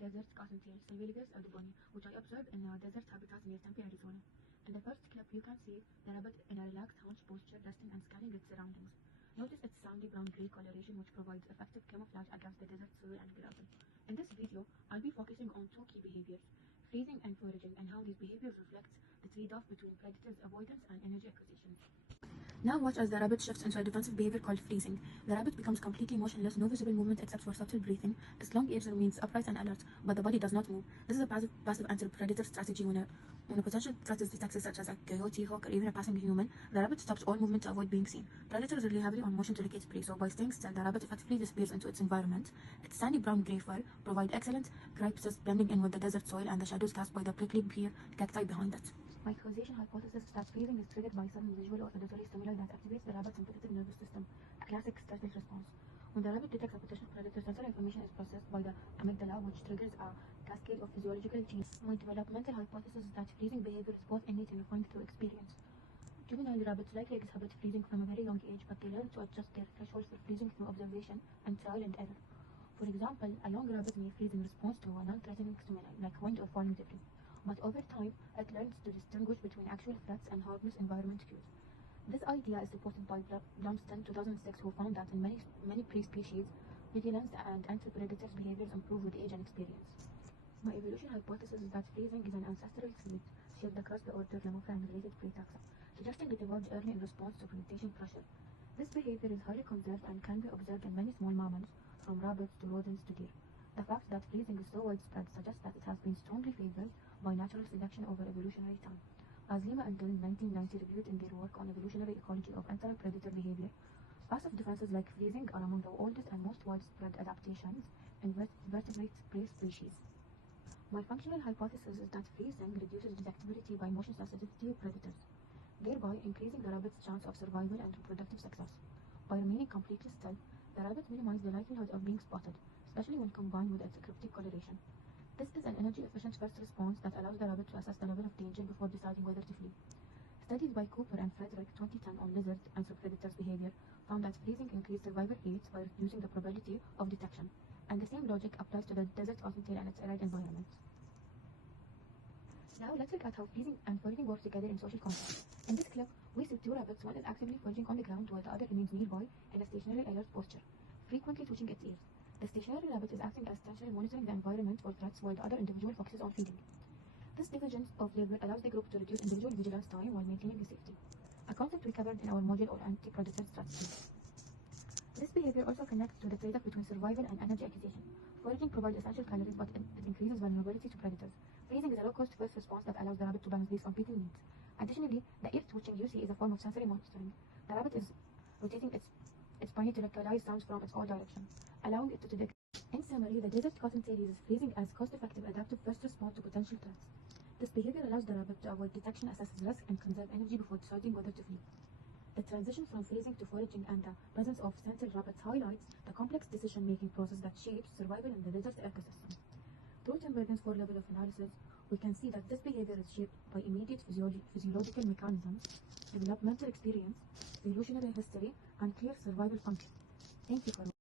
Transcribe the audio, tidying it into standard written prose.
desert's cottontail, Silveligus, which I observed in a desert habitat near Tempe, Arizona. In the first clip, you can see the rabbit in a relaxed hunch posture, resting and scanning its surroundings. Notice its sandy brown-gray coloration, which provides effective camouflage against the desert soil and gravel. In this video, I'll be focusing on two key behaviors: freezing and foraging, and how these behaviors reflect the trade-off between predators' avoidance and energy acquisition. Now watch as the rabbit shifts into a defensive behavior called freezing. The rabbit becomes completely motionless, no visible movement except for subtle breathing. Its long ears remains upright and alert, but the body does not move. This is a passive anti-predator strategy. When a potential threat is detected, such as a coyote, hawk, or even a passing human, the rabbit stops all movement to avoid being seen. Predators rely heavily on motion to locate prey, so by staying still, the rabbit effectively disappears into its environment. Its sandy brown-gray fur provide excellent crypsis, blending in with the desert soil and the shadows cast by the prickly pear cacti behind it. My causation hypothesis is that freezing is triggered by sudden visual or auditory stimuli that activates the rabbit's sympathetic nervous system, a classic stress-based response. When the rabbit detects a potential predator, sensory information is processed by the amygdala, which triggers a cascade of physiological changes. My developmental hypothesis is that freezing behavior is both innate and refined through experience. Juvenile rabbits likely exhibit freezing from a very young age, but they learn to adjust their thresholds for freezing through observation and trial and error. For example, a young rabbit may freeze in response to a non-threatening stimuli, like wind or falling debris. But over time, it learns to distinguish between actual threats and harmless environment cues. This idea is supported by Blumstein 2006, who found that in many prey species, vigilance and anti-predators behaviors improve with age and experience. My evolution hypothesis is that freezing is an ancestral trait shaped across the order Lemurra and related prey taxa, suggesting it evolved early in response to predation pressure. This behavior is highly conserved and can be observed in many small mammals, from rabbits to rodents to deer. The fact that freezing is so widespread suggests that it has been strongly favored by natural selection over evolutionary time. As Lima and Dillon 1990 reviewed in their work on evolutionary ecology of anti-predator behavior, passive defenses like freezing are among the oldest and most widespread adaptations in vertebrate prey species. My functional hypothesis is that freezing reduces detectability by motion sensitivity of predators, thereby increasing the rabbit's chance of survival and reproductive success. By remaining completely still, the rabbit minimizes the likelihood of being spotted, especially when combined with its cryptic coloration. This is an energy-efficient first response that allows the rabbit to assess the level of danger before deciding whether to flee. Studies by Cooper and Frederick 2010 on lizard and predators' behavior found that freezing increased survival rates by reducing the probability of detection, and the same logic applies to the desert cottontail and its arid environment. Now let's look at how freezing and foraging work together in social context. In this clip, we see two rabbits. One is actively foraging on the ground while the other remains nearby in a stationary alert posture, frequently twitching its ears. The stationary rabbit is acting as sentinel, monitoring the environment for threats, while the other individual focuses on feeding. This division of labor allows the group to reduce individual vigilance time while maintaining safety, a concept we covered in our module on anti-predator strategies. This behavior also connects to the trade-off between survival and energy acquisition. Foraging provides essential calories, but it increases vulnerability to predators. Freezing is a low-cost first response that allows the rabbit to balance these competing needs. Additionally, the ear twitching you see is a form of sensory monitoring. The rabbit is rotating its body to localize sounds from its all directions, allowing it to detect. In summary, the desert cottontail uses freezing as cost-effective adaptive first response to potential threats. This behavior allows the rabbit to avoid detection, assess risk, and conserve energy before deciding whether to flee. The transition from freezing to foraging and the presence of sentinel rabbits highlights the complex decision-making process that shapes survival in the desert ecosystem. Through Timbergen's 4-level of analysis, we can see that this behavior is shaped by immediate physiological mechanisms, developmental experience, evolutionary history, and clear survival function. Thank you for watching.